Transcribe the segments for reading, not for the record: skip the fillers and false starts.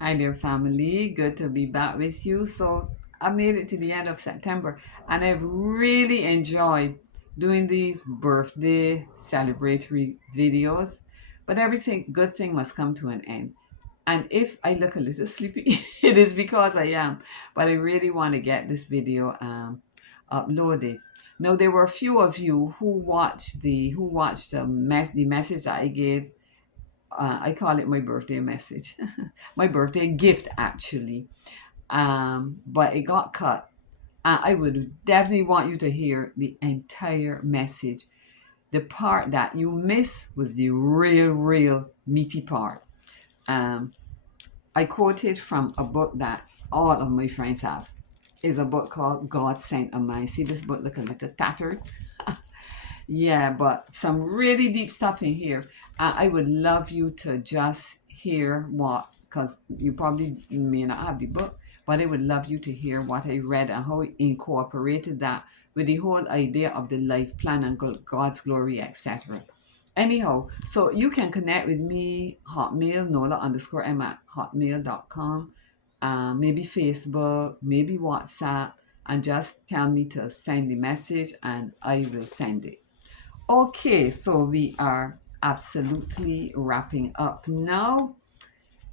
Hi there, family. Good to be back with you. So, I made it to the end of September and I've really enjoyed doing these birthday celebratory videos. But everything, good thing must come to an end. And if I look a little sleepy, it is because I am. But I really want to get this video uploaded. Now, there were a few of you who watched the message that I gave. I call it my birthday message, my birthday gift actually. But it got cut. I would definitely want you to hear the entire message. The part that you miss was the real meaty part. Um, I quoted from a book that all of my friends have. It's a book called God Sent a Man. See this book look a little tattered? Yeah, but some really deep stuff in here. I would love you to just hear what, because you probably may not have the book, but I would love you to hear what I read and how I incorporated that with the whole idea of the life plan and God's glory, etc. Anyhow, so you can connect with me, Hotmail, Nola_M at hotmail.com, maybe Facebook, maybe WhatsApp, and just tell me to send the message and I will send it. Okay, so we are absolutely wrapping up now.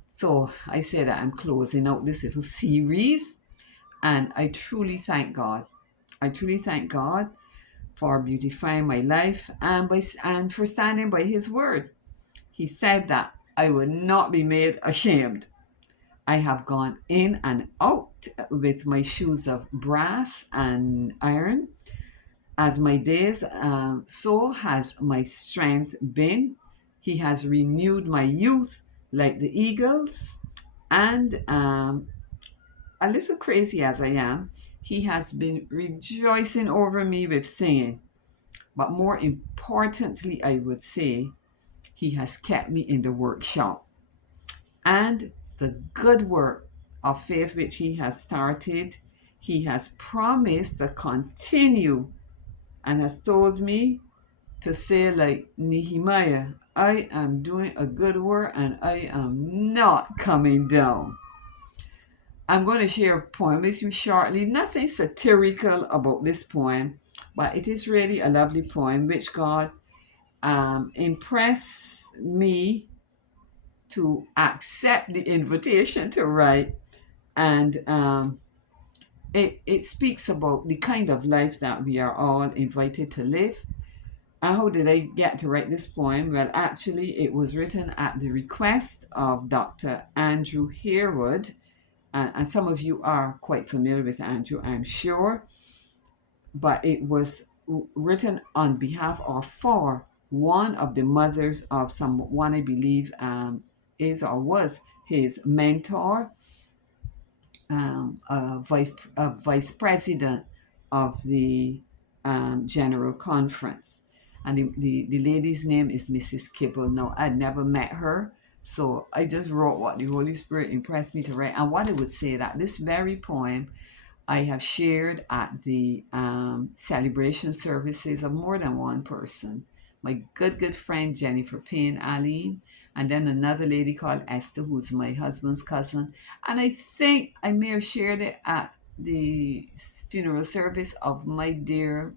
So I say that I'm closing out this little series, and I truly thank God. I truly thank God for beautifying my life and for standing by His word. He said that I would not be made ashamed. I have gone in and out with my shoes of brass and iron. As my days, so has my strength been. He has renewed my youth like the eagles. And a little crazy as I am, he has been rejoicing over me with singing. But more importantly, I would say, he has kept me in the workshop. And the good work of faith which he has started, he has promised to continue and has told me to say, like Nehemiah, I am doing a good work and I am not coming down. I'm going to share a poem with you shortly. Nothing satirical about this poem, but it is really a lovely poem which God impressed me to accept the invitation to write. And it speaks about the kind of life that we are all invited to live. And how did I get to write this poem? Well, actually, it was written at the request of Dr. Andrew Harewood. And some of you are quite familiar with Andrew, I'm sure. But it was written on behalf of for one of the mothers of someone I believe is or was his mentor, a vice president of the General Conference. And the lady's name is Mrs. Kibble. Now, I'd never met her, so I just wrote what the Holy Spirit impressed me to write. And what I would say that this very poem I have shared at the celebration services of more than one person. My good friend Jennifer Payne Aline, and then another lady called Esther, who's my husband's cousin. And I think I may have shared it at the funeral service of my dear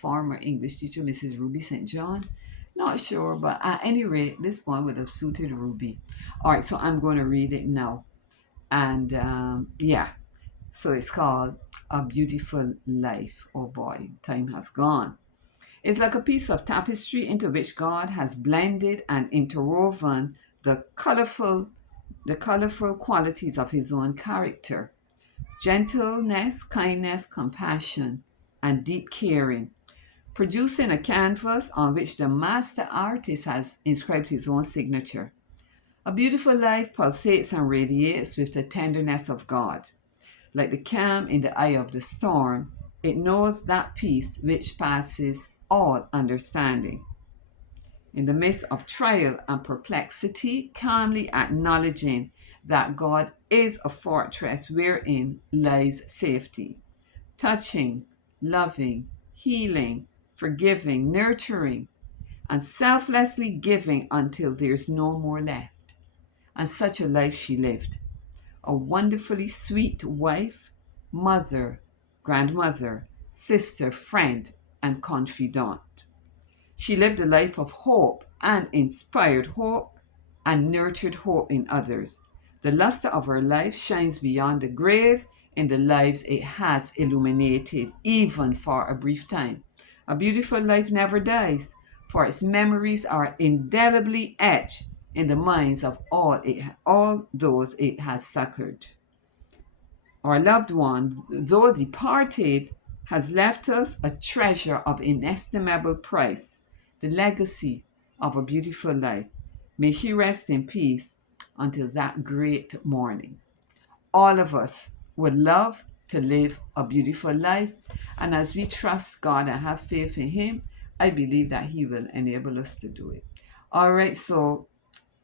former English teacher, Mrs. Ruby St. John. Not sure, but at any rate, this one would have suited Ruby. All right, so I'm going to read it now. And yeah, so it's called A Beautiful Life. Oh boy, time has gone. It's like a piece of tapestry into which God has blended and interwoven the colorful qualities of his own character. Gentleness, kindness, compassion, and deep caring, producing a canvas on which the master artist has inscribed his own signature. A beautiful life pulsates and radiates with the tenderness of God. Like the calm in the eye of the storm, it knows that peace which passes all understanding. In the midst of trial and perplexity, calmly acknowledging that God is a fortress wherein lies safety. Touching, loving, healing, forgiving, nurturing, and selflessly giving until there's no more left. and such a life she lived. A wonderfully sweet wife, mother, grandmother, sister, friend, and confidant. She lived a life of hope and inspired hope and nurtured hope in others. The luster of her life shines beyond the grave in the lives it has illuminated, even for a brief time. A beautiful life never dies, for its memories are indelibly etched in the minds of all those it has succored. Our loved one, though departed, has left us a treasure of inestimable price, the legacy of a beautiful life. May she rest in peace until that great morning. All of us would love to live a beautiful life, and as we trust God and have faith in Him, I believe that He will enable us to do it. All right, so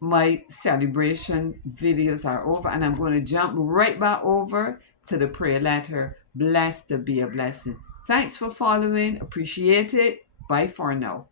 my celebration videos are over, and I'm going to jump right back over to the prayer letter. Blessed to be a blessing. Thanks for following. Appreciate it. Bye for now.